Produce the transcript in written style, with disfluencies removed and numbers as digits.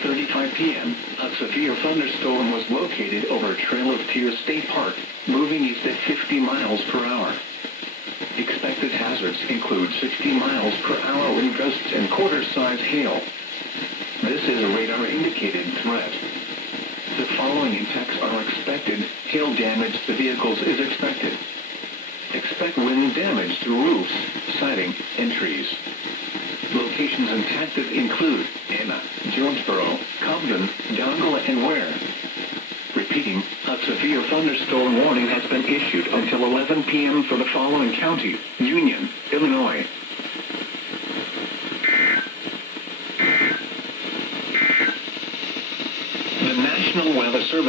11:35 p.m., a severe thunderstorm was located over Trail of Tears State Park, moving east at 50 miles per hour. Expected hazards include 60 miles per hour wind gusts and quarter-size hail. This is a radar-indicated threat. The following impacts are expected. Hail damage to vehicles is expected. Expect wind damage to roofs, siding, and trees. Locations impacted include Anna, Jonesboro, Cobden, Dongle, and Ware. Repeating, a severe thunderstorm warning has been issued until 11 p.m. for the following counties: Union, Illinois. The National Weather Service